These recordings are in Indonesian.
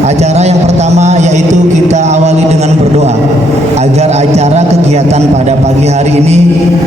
Acara yang pertama yaitu kita awali dengan berdoa agar acara kegiatan pada pagi hari ini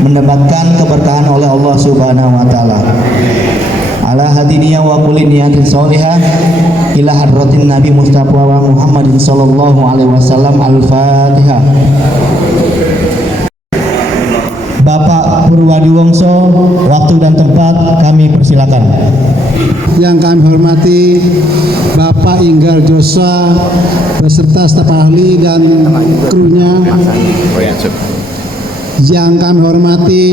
mendapatkan keberkahan oleh Allah Subhanahu wa taala. Ala hadiniya wa kulli niyatin sholihah ila hadratin Nabi Mustafa wa Muhammadin sallallahu alaihi wasallam. Al-Fatihah. Bapak Purwadiwongso, waktu dan tempat kami persilakan. Yang kami hormati Bapak Inggar Joshua beserta staf ahli dan krunya. Yang kami hormati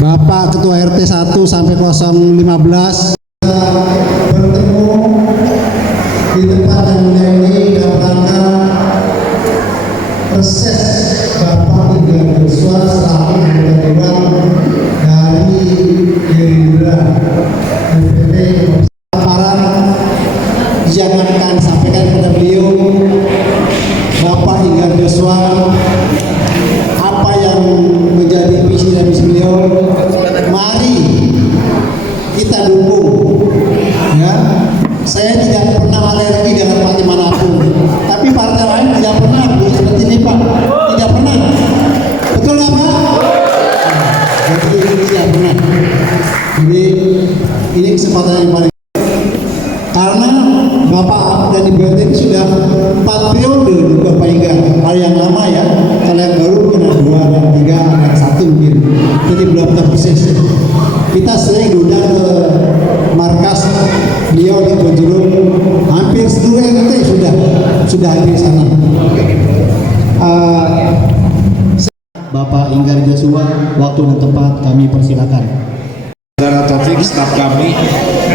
Bapak Ketua RT 1 sampai 015. Bertemu di tempat yang mulia ini dalam rangka reses Bapak Inggar Joshua selaku anggota dewan dari Gerindra DPP. Paparan yang akan sampaikan kepada beliau Bapak Inggar Joshua, apa yang menjadi visi dan misi beliau, mari kita dukung. Ya, saya tidak pernah alergi dengan partai manapun, tapi partai lain tidak pernah seperti ini Pak, tidak pernah. Betul nggak Pak? Jadi ini tidak pernah. Jadi ini kesempatan yang paling, karena Bapak dan Ibu RT ini sudah 4 periode di Bapak Inggar. Hal yang lama ya, kalau yang baru kena 2 dan 3 dan 1 mungkin. Jadi belum tahu persis. Kita sering diundang ke markas beliau di Bonjeruk, hampir seluruh RT sudah hadir sana. Bapak Inggar Joshua, waktu dan tempat kami persilakan. Saudara Taufik, staf kami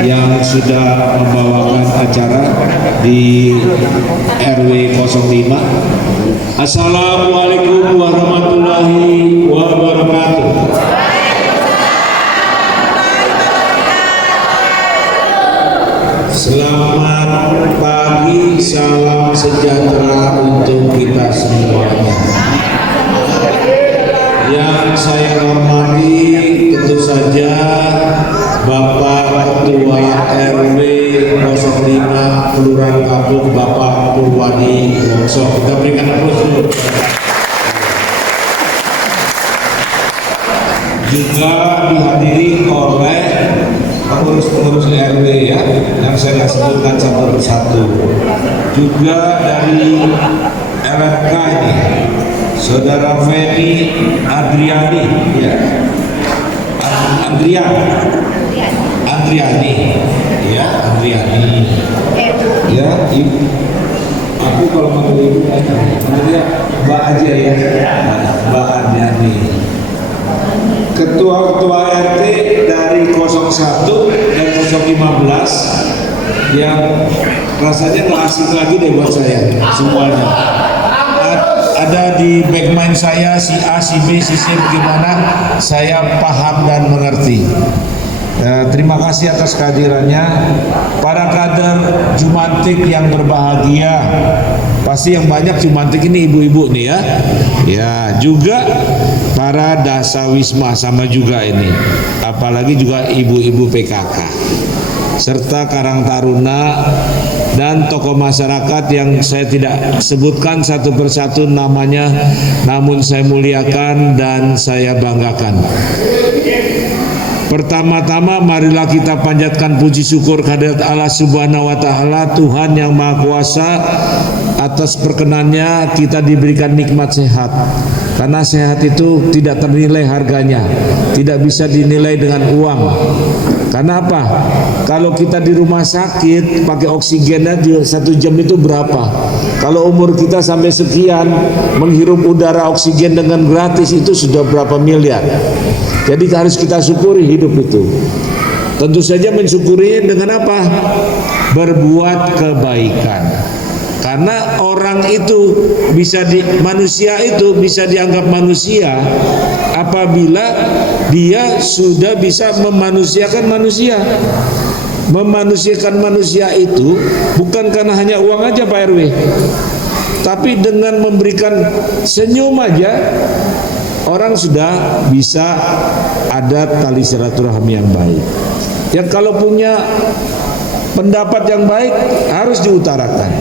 yang sudah membawakan acara di RW 05. Assalamualaikum warahmatullahi wabarakatuh. Selamat pagi, salam sejahtera untuk kita semuanya. Yang saya hormati tentu saja Bapak Ketua RW 05 Kelurahan Kapuk, Bapak Purwadiwongso. Kita berikan aplaus dulu. Juga dihadiri oleh pengurus-pengurus RW ya, yang saya sebutkan satu persatu. Juga dari LFK ini, Saudara Feni Adriani, ya, Andriani, ya, Andriani, ya, ibu. Aku kalau manggil ibu, manggilnya Mbak aja ya, Mbak Andriani. Ketua-ketua RT dari 01 dan 015 yang rasanya nggak asing lagi deh buat saya semuanya. Ada di back mind saya, si A, si B, si C bagaimana, saya paham dan mengerti. Terima kasih atas kehadirannya. Para kader Jumantik yang berbahagia, pasti yang banyak Jumantik ini ibu-ibu nih ya. Ya, juga para Dasawisma sama juga ini. Apalagi juga ibu-ibu PKK. Serta Karang Taruna dan tokoh masyarakat yang saya tidak sebutkan satu persatu namanya, namun saya muliakan dan saya banggakan. Pertama-tama marilah kita panjatkan puji syukur kehadirat Allah Subhanahu wa taala, Tuhan yang Maha Kuasa, atas perkenannya kita diberikan nikmat sehat. Karena sehat itu tidak ternilai harganya, tidak bisa dinilai dengan uang. Karena apa? Kalau kita di rumah sakit pakai oksigen aja 1 jam itu berapa? Kalau umur kita sampai sekian, menghirup udara oksigen dengan gratis itu sudah berapa miliar. Jadi harus kita syukuri hidup itu. Tentu saja mensyukuri dengan apa? Berbuat kebaikan. Karena orang itu manusia itu bisa dianggap manusia apabila dia sudah bisa memanusiakan manusia. Memanusiakan manusia itu bukan karena hanya uang aja Pak RW, tapi dengan memberikan senyum aja orang sudah bisa ada tali silaturahmi yang baik. Ya kalau punya pendapat yang baik harus diutarakan.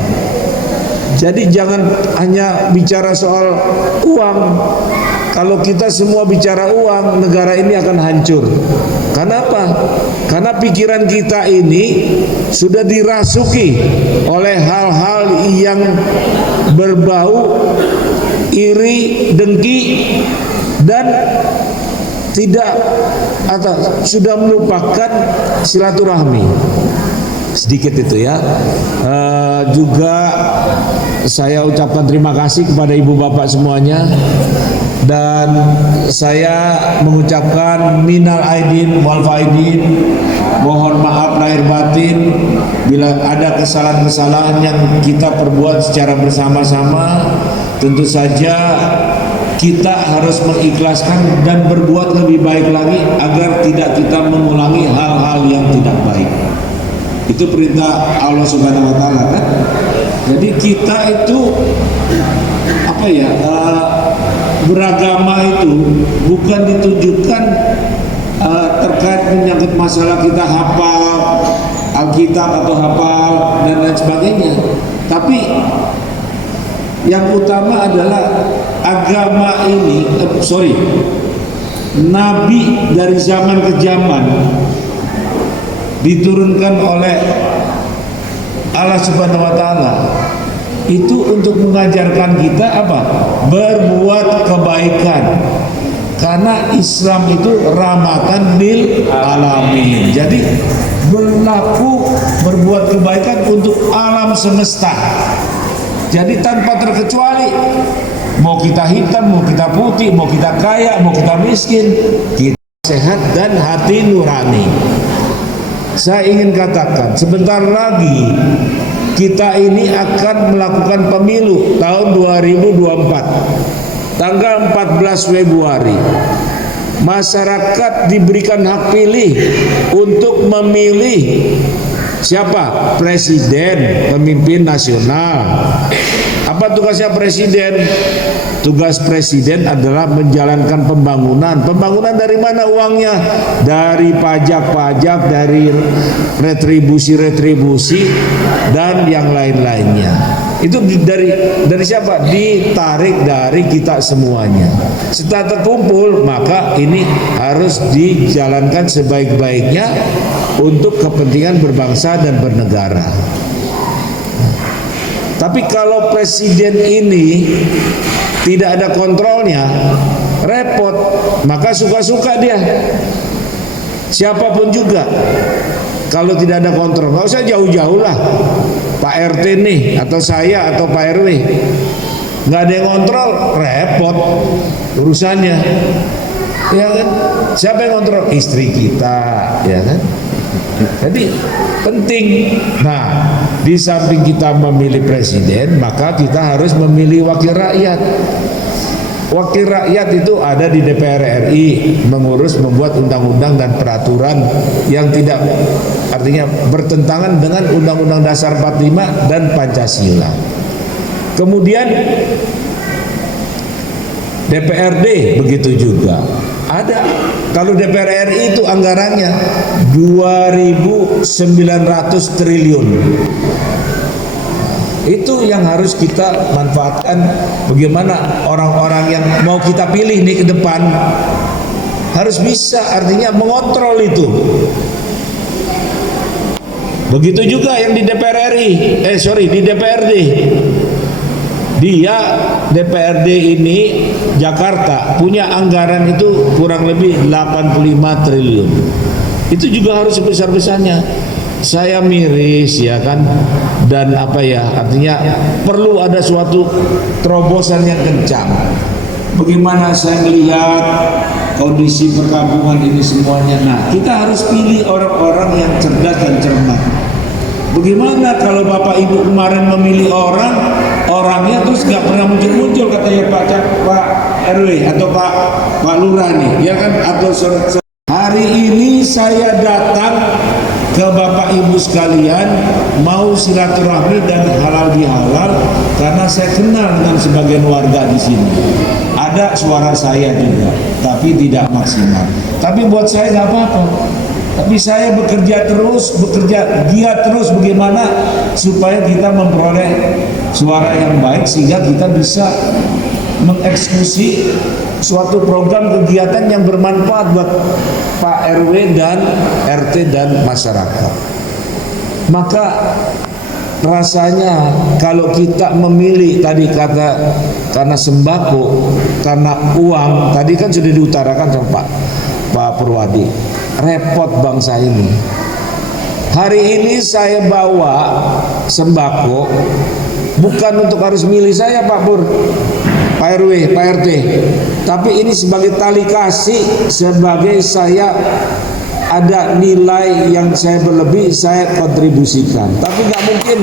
Jadi jangan hanya bicara soal uang. Kalau kita semua bicara uang, negara ini akan hancur. Kenapa? Karena pikiran kita ini sudah dirasuki oleh hal-hal yang berbau iri, dengki, dan tidak atau sudah melupakan silaturahmi. Sedikit itu ya. Juga saya ucapkan terima kasih kepada ibu bapak semuanya, dan saya mengucapkan minal aidin wal faidin, mohon maaf lahir batin bila ada kesalahan-kesalahan yang kita perbuat secara bersama-sama. Tentu saja kita harus mengikhlaskan dan berbuat lebih baik lagi agar tidak kita mengulangi hal-hal yang tidak baik. Itu perintah Allah Subhanahu wa taala kan. Jadi kita itu beragama itu bukan ditujukan terkait menyangkut masalah kita hafal Alkitab atau hafal dan lain sebagainya. Tapi yang utama adalah agama ini, Nabi dari zaman ke zaman diturunkan oleh Allah Subhanahu wa taala itu untuk mengajarkan kita apa? Berbuat kebaikan. Karena Islam itu rahmatan lil alamin. Jadi berbuat kebaikan untuk alam semesta. Jadi tanpa terkecuali, mau kita hitam, mau kita putih, mau kita kaya, mau kita miskin, kita sehat dan hati nurani. Saya ingin katakan, sebentar lagi kita ini akan melakukan pemilu tahun 2024, tanggal 14 Februari. Masyarakat diberikan hak pilih untuk memilih siapa? Presiden, pemimpin nasional. Apa tugasnya presiden? Tugas presiden adalah menjalankan pembangunan. Pembangunan dari mana uangnya? Dari pajak-pajak, dari retribusi-retribusi dan yang lain-lainnya. Itu dari siapa? Ditarik dari kita semuanya. Setelah terkumpul, maka ini harus dijalankan sebaik-baiknya untuk kepentingan berbangsa dan bernegara. Tapi kalau presiden ini tidak ada kontrolnya, repot. Maka suka-suka dia, siapapun juga. Kalau tidak ada kontrol, nggak usah jauh-jauh lah, Pak RT nih, atau saya, atau Pak RW, nggak ada yang kontrol, repot urusannya, ya kan? Siapa yang kontrol? Istri kita, ya kan? Jadi penting. Nah, di samping kita memilih presiden, maka kita harus memilih wakil rakyat. Wakil rakyat itu ada di DPR RI, mengurus, membuat undang-undang dan peraturan yang tidak, artinya bertentangan dengan Undang-Undang Dasar 45 dan Pancasila. Kemudian DPRD begitu juga. Ada, kalau DPR RI itu anggarannya 2.900 triliun. Itu yang harus kita manfaatkan. Bagaimana orang-orang yang mau kita pilih nih ke depan harus bisa, artinya mengontrol itu. Begitu juga yang di DPR RI, di DPRD. Dia DPRD ini Jakarta punya anggaran itu kurang lebih 85 triliun. Itu juga harus sebesar-besarnya. Saya miris, ya kan, dan artinya perlu ada suatu terobosan yang kencang. Bagaimana saya melihat kondisi perkampungan ini semuanya. Nah, kita harus pilih orang-orang yang cerdas dan cermat. Bagaimana kalau Bapak Ibu kemarin memilih orangnya terus nggak pernah muncul-muncul, katanya Pak RW atau Pak Lurah nih, ya kan, atau hari ini saya datang ke Bapak Ibu sekalian mau silaturahmi dan halal bihalal karena saya kenal dengan sebagian warga di sini. Ada suara saya juga, tapi tidak maksimal. Tapi buat saya nggak apa-apa. Tapi saya bekerja giat terus bagaimana supaya kita memperoleh suara yang baik sehingga kita bisa mengeksekusi suatu program kegiatan yang bermanfaat buat Pak RW dan RT dan masyarakat. Maka rasanya kalau kita memilih tadi karena sembako, karena uang, tadi kan sudah diutarakan sama Pak Purwadi, repot bangsa ini. Hari ini saya bawa sembako bukan untuk harus milih saya Pak Pur, Pak RW, Pak RT, tapi ini sebagai tali kasih, sebagai saya ada nilai yang saya berlebih, saya kontribusikan. Tapi nggak mungkin,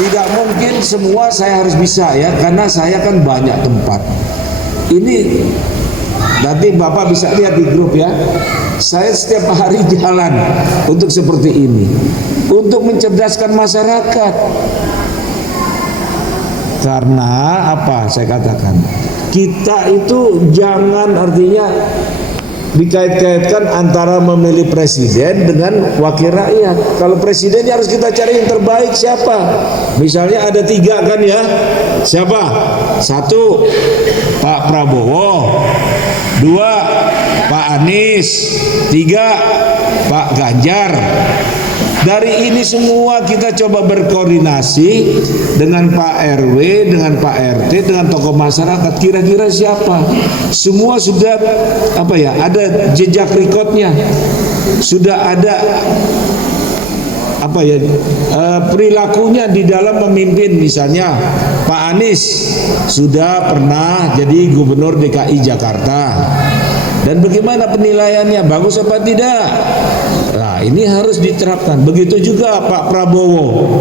tidak mungkin semua saya harus bisa ya, karena saya kan banyak tempat. Ini nanti Bapak bisa lihat di grup ya. Saya setiap hari jalan untuk seperti ini, untuk mencerdaskan masyarakat. Karena apa saya katakan, kita itu jangan artinya dikait-kaitkan antara memilih presiden dengan wakil rakyat. Kalau presiden harus kita cari yang terbaik siapa? Misalnya ada 3 kan ya. Siapa? 1 Pak Prabowo, 2 Pak Anies, 3 Pak Ganjar. Dari ini semua kita coba berkoordinasi dengan Pak RW, dengan Pak RT, dengan tokoh masyarakat. Kira-kira siapa? Semua sudah ada jejak rekodnya, sudah ada perilakunya di dalam memimpin. Misalnya Pak Anies sudah pernah jadi gubernur DKI Jakarta. Dan bagaimana penilaiannya, bagus apa tidak? Nah, ini harus diterapkan. Begitu juga Pak Prabowo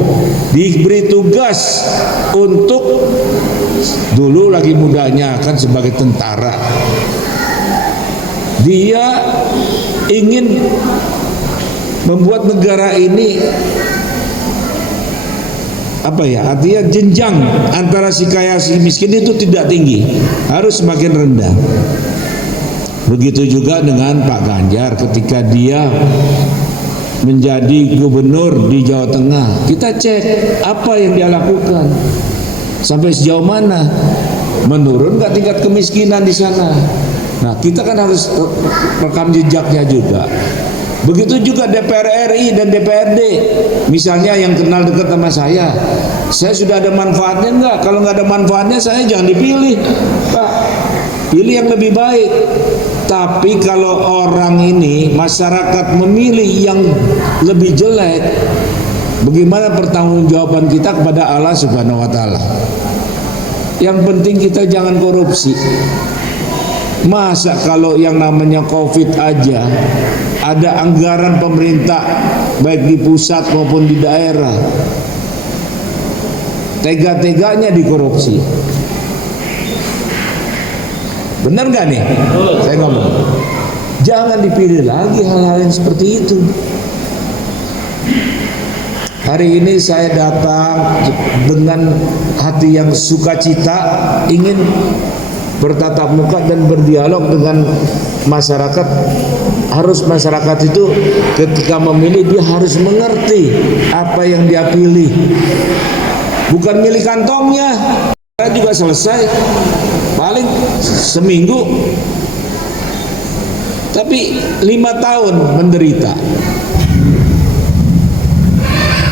diberi tugas untuk, dulu lagi mudanya kan sebagai tentara, dia ingin membuat negara ini artinya jenjang antara si kaya si miskin itu tidak tinggi, harus semakin rendah. Begitu juga dengan Pak Ganjar ketika dia menjadi gubernur di Jawa Tengah. Kita cek apa yang dia lakukan, sampai sejauh mana, menurun nggak tingkat kemiskinan di sana. Nah, kita kan harus rekam jejaknya juga. Begitu juga DPR RI dan DPRD. Misalnya yang kenal dekat sama saya sudah ada manfaatnya enggak? Kalau nggak ada manfaatnya saya jangan dipilih, Pak. Pilih yang lebih baik. Tapi kalau orang ini, masyarakat memilih yang lebih jelek, bagaimana pertanggungjawaban kita kepada Allah Subhanahu wa Ta'ala? Yang penting kita jangan korupsi. Masa kalau yang namanya COVID aja ada anggaran pemerintah baik di pusat maupun di daerah, tega-teganya dikorupsi. Benar nggak nih? Saya ngomong, jangan dipilih lagi hal-hal yang seperti itu. Hari ini saya datang dengan hati yang sukacita, ingin bertatap muka dan berdialog dengan masyarakat. Harus masyarakat itu ketika memilih dia harus mengerti apa yang dia pilih, bukan milih kantongnya. Saya juga selesai paling seminggu, tapi 5 tahun menderita.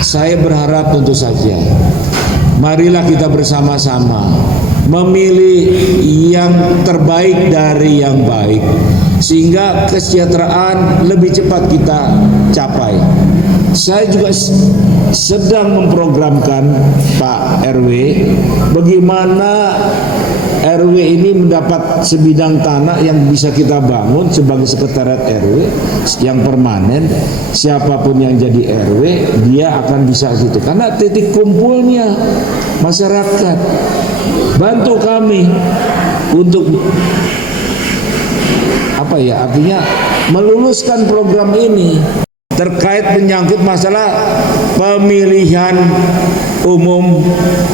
Saya berharap tentu saja, marilah kita bersama-sama memilih yang terbaik dari yang baik, sehingga kesejahteraan lebih cepat kita capai. Saya juga sedang memprogramkan Pak RW bagaimana RW ini mendapat sebidang tanah yang bisa kita bangun sebagai sekretariat RW yang permanen. Siapapun yang jadi RW dia akan bisa gitu, karena titik kumpulnya masyarakat. Bantu kami untuk artinya meluluskan program ini terkait menyangkut masalah pemilihan umum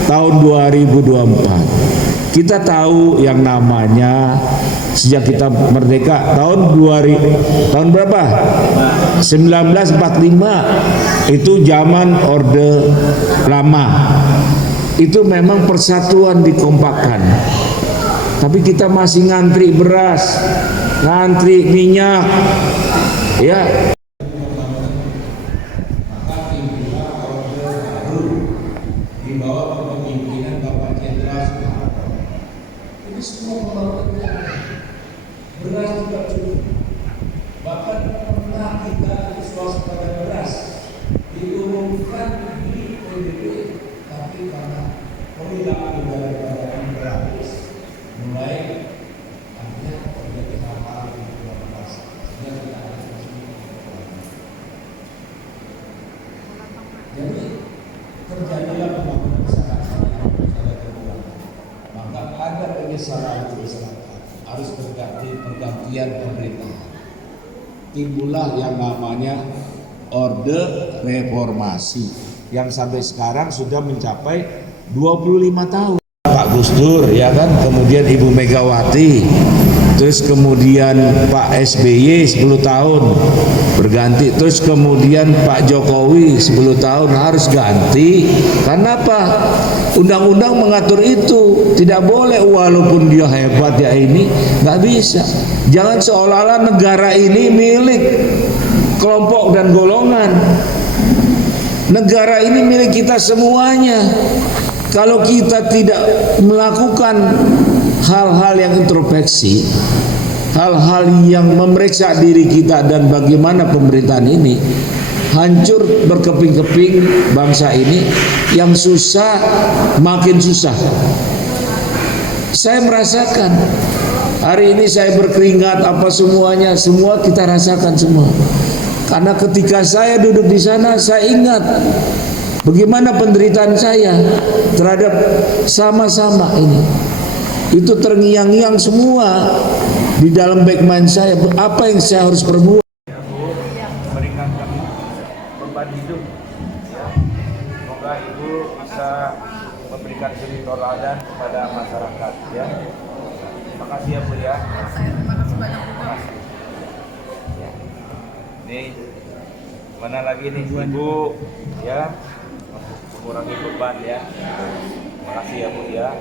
tahun 2024. Kita tahu yang namanya sejak kita merdeka tahun berapa? 1945, itu zaman Orde Lama. Itu memang persatuan dikompakkan. Tapi kita masih ngantri beras, ngantri minyak, ya. Di bawah kepemimpinan Bapak Jenderal Soeharto. Ini semua pembangunan beras tidak cukup. Bahkan pernah kita swasembada beras diumumkan di PBB, tapi karena pemilahan udara gratis mulai akhirnya terjadi hal-hal yang luar biasa. Sehingga kita harus jadi terjadilah pembangunan sangat-sangat maka ada penyesalan di masyarakat, harus pergantian pemerintahan. Timbullah yang namanya Orde Reformasi yang sampai sekarang sudah mencapai 25 tahun. Pak Gus Dur, ya kan, kemudian Ibu Megawati, terus kemudian Pak SBY 10 tahun berganti, terus kemudian Pak Jokowi 10 tahun harus ganti. Karena apa? Undang-undang mengatur itu, tidak boleh walaupun dia hebat ya ini, nggak bisa. Jangan seolah-olah negara ini milik kelompok dan golongan. Negara ini milik kita semuanya. Kalau kita tidak melakukan hal-hal yang introspeksi, hal-hal yang memeriksa diri kita dan bagaimana pemerintahan ini, hancur berkeping-keping bangsa ini, yang susah makin susah. Saya merasakan hari ini, saya berkeringat apa semuanya, semua kita rasakan semua. Karena ketika saya duduk di sana, saya ingat bagaimana penderitaan saya terhadap sama-sama ini. Itu terngiang-ngiang semua di dalam back mind saya, apa yang saya harus perbuat. Meringankan beban hidup. Semoga Ibu bisa memberikan suri tauladan kepada masyarakat, ya. Terima kasih ya Bu ya. Terima kasih banyak Bu. Nih, mana lagi nih Ibu, ya, mengurangi beban ya. Terima kasih ya Bu ya.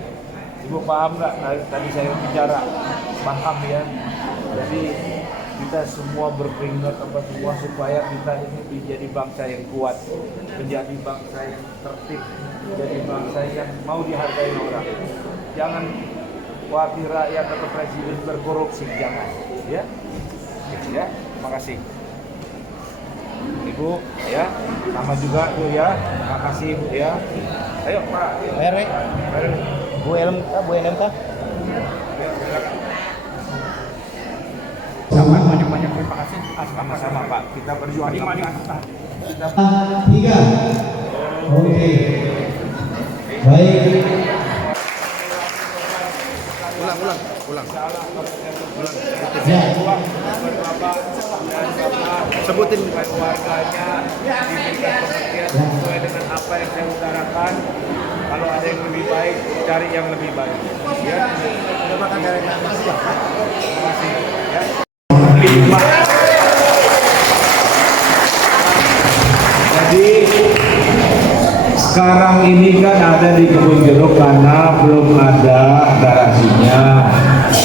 Ibu paham nggak tadi saya bicara? Paham ya. Jadi kita semua berkeringat apa semua supaya kita ini menjadi bangsa yang kuat, menjadi bangsa yang tertib, menjadi bangsa yang mau dihargai orang. Jangan wakil rakyat atau presiden berkorupsi, jangan. Ya, ya. Terima kasih. Ibu ya, sama juga Bu ya. Terima kasih Bu ya. Ayo Pak. Bu Elm, Bu NMK. Sama banyak-banyak terima kasih. Sama-sama Pak. Kita berjuang sama. Tiga. Oke. Baik. Ulang. Ya. Sebutin Keluarganya diberikan pengertian sesuai dengan apa yang saya utarakan. Kalau ada yang lebih baik, cari yang lebih baik. Ya. Terima kasih. Ya. Jadi sekarang ini kan ada di Kebun Jeruk karena belum ada garasinya.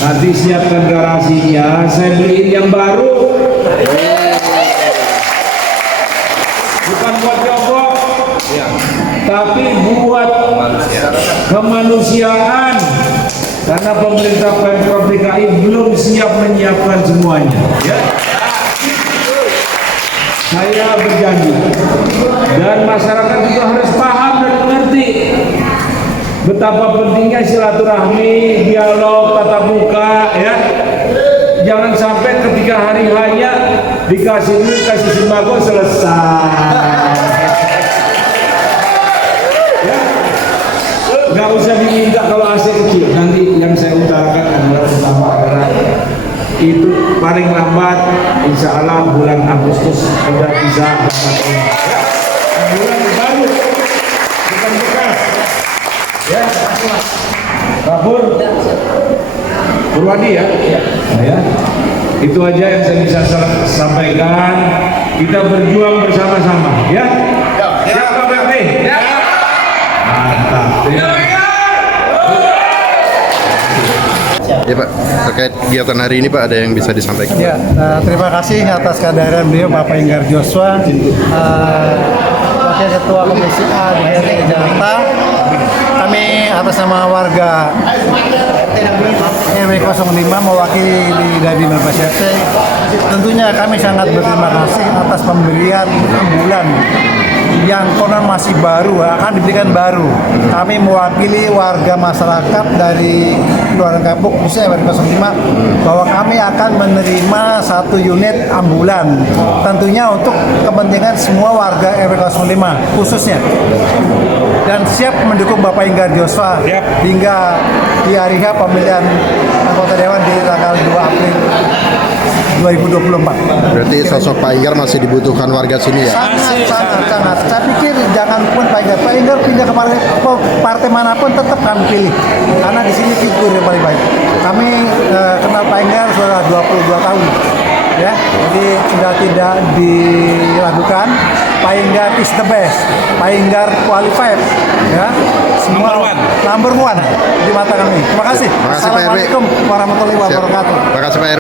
Nanti siapkan garasinya, saya beliin yang baru. Bukan buat nyogok, tapi buat kemanusiaan. Karena pemerintah Pemprov DKI belum siap menyiapkan semuanya. Ya. Saya berjanji, dan masyarakat juga harus paham dan mengerti betapa pentingnya silaturahmi, dialog, tatap muka, ya. Jangan sampai ketika hari hanya dikasih duit, kasih sembako, selesai. Ya. Gak usah diminta kalau AC kecil. Nanti yang saya utarakan adalah utama adalah itu paling lambat insya Allah bulan Agustus sudah bisa dapat bulan baru bukan bekas ya. Purwadi ya? Nah, ya. Itu aja yang saya bisa sampaikan. Kita berjuang bersama-sama, ya? Siap Pak Berti? Mantap. Ya Pak, terkait kegiatan hari ini Pak, ada yang bisa disampaikan? Ya, terima kasih atas kehadiran beliau Bapak Enggar Joshua, Wakil Ketua Komisi A DPRD Jakarta. Kami atas nama warga RW 05 mewakili dari Merbas RT, tentunya kami sangat berterima kasih atas pemberian ambulan yang konon masih baru, akan diberikan baru. Kami mewakili warga masyarakat dari luar kampung, khususnya RW 05, bahwa kami akan menerima 1 unit ambulan, tentunya untuk kepentingan semua warga RW 05 khususnya, dan siap mendukung Bapak Enggar Joshua hingga di hari H pemilihan anggota dewan di tanggal 2 April 2024. Berarti sosok Pak Enggar masih dibutuhkan warga sini ya? Sangat. Saya pikir jangan pun Pak Enggar pindah ke partai manapun tetap kami pilih, karena di sini figur yang paling baik. Kami kenal Pak Enggar sudah 22 tahun, ya, jadi sudah tidak diragukan. Pak Enggar is the best, Pak Enggar qualified, ya, semua number one di mata kami. Terima kasih. Terima kasih, Pak RW. Assalamualaikum warahmatullahi wabarakatuh. Terima kasih Pak RW.